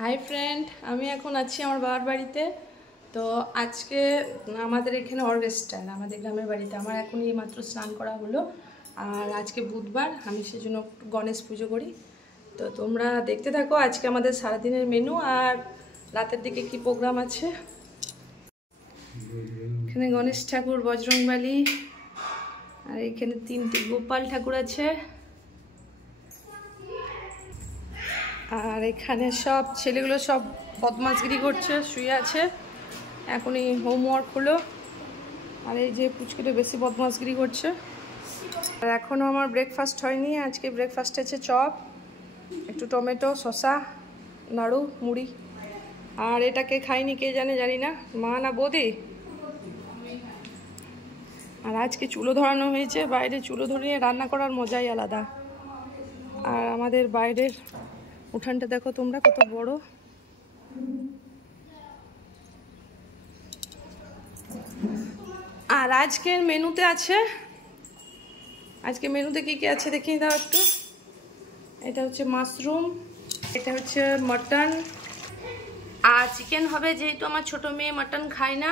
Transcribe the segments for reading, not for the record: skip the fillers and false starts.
Hi friend, আমি এখন আছি আমার বাবার বাড়িতে। তো আজকে আমাদের এখানে অর্কেস্ট্রা আমাদের গ্রামের বাড়িতে। আমার এখন এই মাত্র স্নান করা হলো। আর আজকে বুধবার, আমি সেজন্য গণেশ পুজো করি। তো তোমরা দেখতে থাকো আজকে আমাদের সারাদিনের মেনু আর রাতের দিকে কি প্রোগ্রাম আছে। এখানে গণেশ ঠাকুর, বজরংবলী, আর এখানে 3টি গোপাল ঠাকুর আছে। আর এখানে সব ছেলেগুলো সব বদমাশগিরি করছে, শুয়ে আছে। এখনই হোমওয়ার্ক হলো। আর এই যে পুচকুটা বেশি বদমাশগিরি করছে। আর এখনও আমার ব্রেকফাস্ট হয়নি। আজকে ব্রেকফাস্ট আছে চপ, একটু টমেটো, শসা, নাড়ু, মুড়ি। আর এটাকে খাইনি কে জানি না, মা না বৌদি। আর আজকে চুলো ধরানো হয়েছে। বাইরে চুলো ধরিয়ে রান্না করার মজাই আলাদা। আর আমাদের বাইরের উঠানটা দেখো তোমরা কত বড়। আর আজকের মেনুতে আছে, আজকে মেনুতে কি কি আছে দেখিয়ে দাও একটু। এটা হচ্ছে মাশরুম, এটা হচ্ছে মাটন, আর চিকেন হবে। যেহেতু আমার ছোট মেয়ে মাটন খায় না,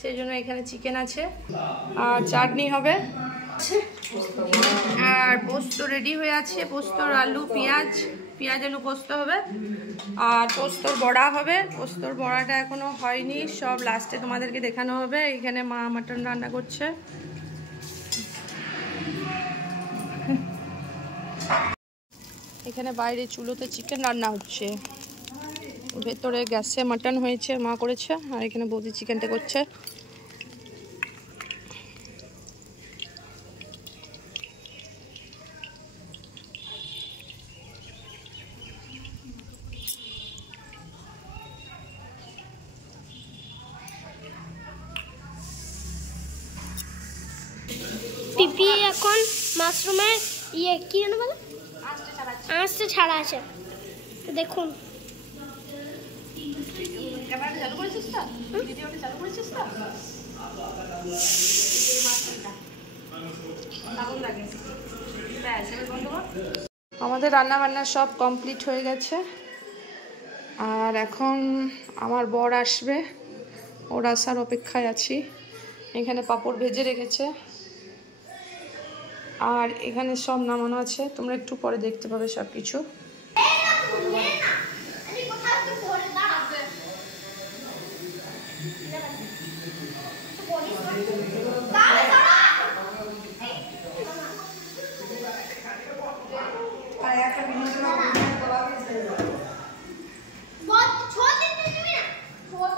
সেই জন্য এখানে চিকেন আছে। আর চাটনি হবে, আর পোস্ত রেডি হয়ে আছে। পোস্তর আলু, পেঁয়াজ আলু পোস্ত হবে। আর পোস্তর বড়া হবে। পোস্তর বড়াটা এখনো হয়নি, সব লাস্টে তোমাদেরকে দেখানো হবে। এখানে মা মাটন রান্না করছে। এখানে বাইরে চুলোতে চিকেন রান্না হচ্ছে, ভেতরে গ্যাসে মাটন হয়েছে, মা করেছে। আর এখানে বৌদি চিকেনটা করছে। পিপি এখন মাশরুমের কি জানো বলে আঁশটা ছাড়া আছে। তো দেখুন, আমাদের রান্না বান্না সব কমপ্লিট হয়ে গেছে। আর এখন আমার বর আসবে, ওর আসার অপেক্ষায় আছি। এখানে পাঁপড় ভেজে রেখেছে, আর এখানে সব নামানো আছে। তোমরা একটু পরে দেখতে পাবে সব কিছু।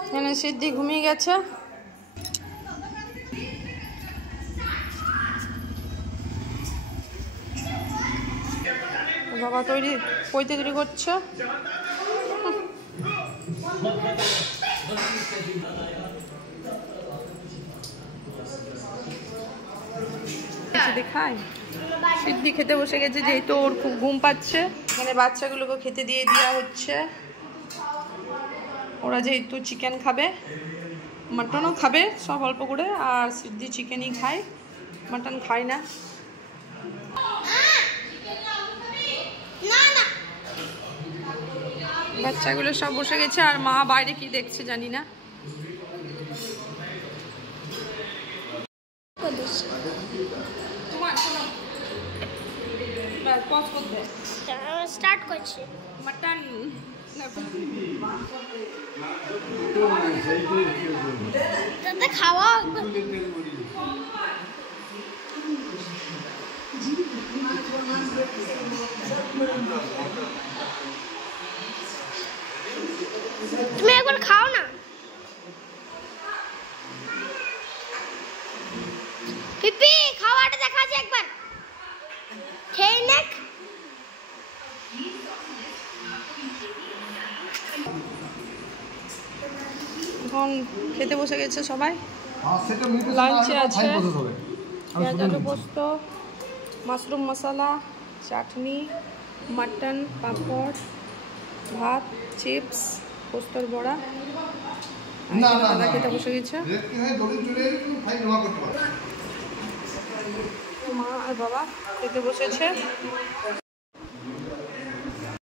এখানে সিদ্ধি ঘুমিয়ে গেছে। বাবা পৈতে তৈরি করছে। দেখায় সিদ্ধি খেতে বসে গেছে, যেহেতু ওর খুব ঘুম পাচ্ছে। এখানে বাচ্চাগুলোকে খেতে দিয়ে দেওয়া হচ্ছে। ওরা যেহেতু চিকেন খাবে, মাটনও খাবে, সব অল্প করে। আর সিদ্ধি চিকেনই খায়, মাটন খায় না। বাচ্চাগুলো সব বসে গেছে, আর মা বাইরে কি দেখছে জানি না। স্টার্ট করছি মাটন। খাওয়া তুমি একবার খাও না পিপি, খাওয়াটা দেখা আছে একবার খেয়ে নেক। এখন খেতে বসে গেছে সবাই। লাঞ্চে আছে পেঁয়াজ আলু পোস্ত, মাশরুম মশলা, চাটনি, মাটন, পাঁপড়, ভাত, চিপস, পোস্তর বড়া। দাদা খেতে বসে গেছে। মা আর বাবা খেতে বসেছে।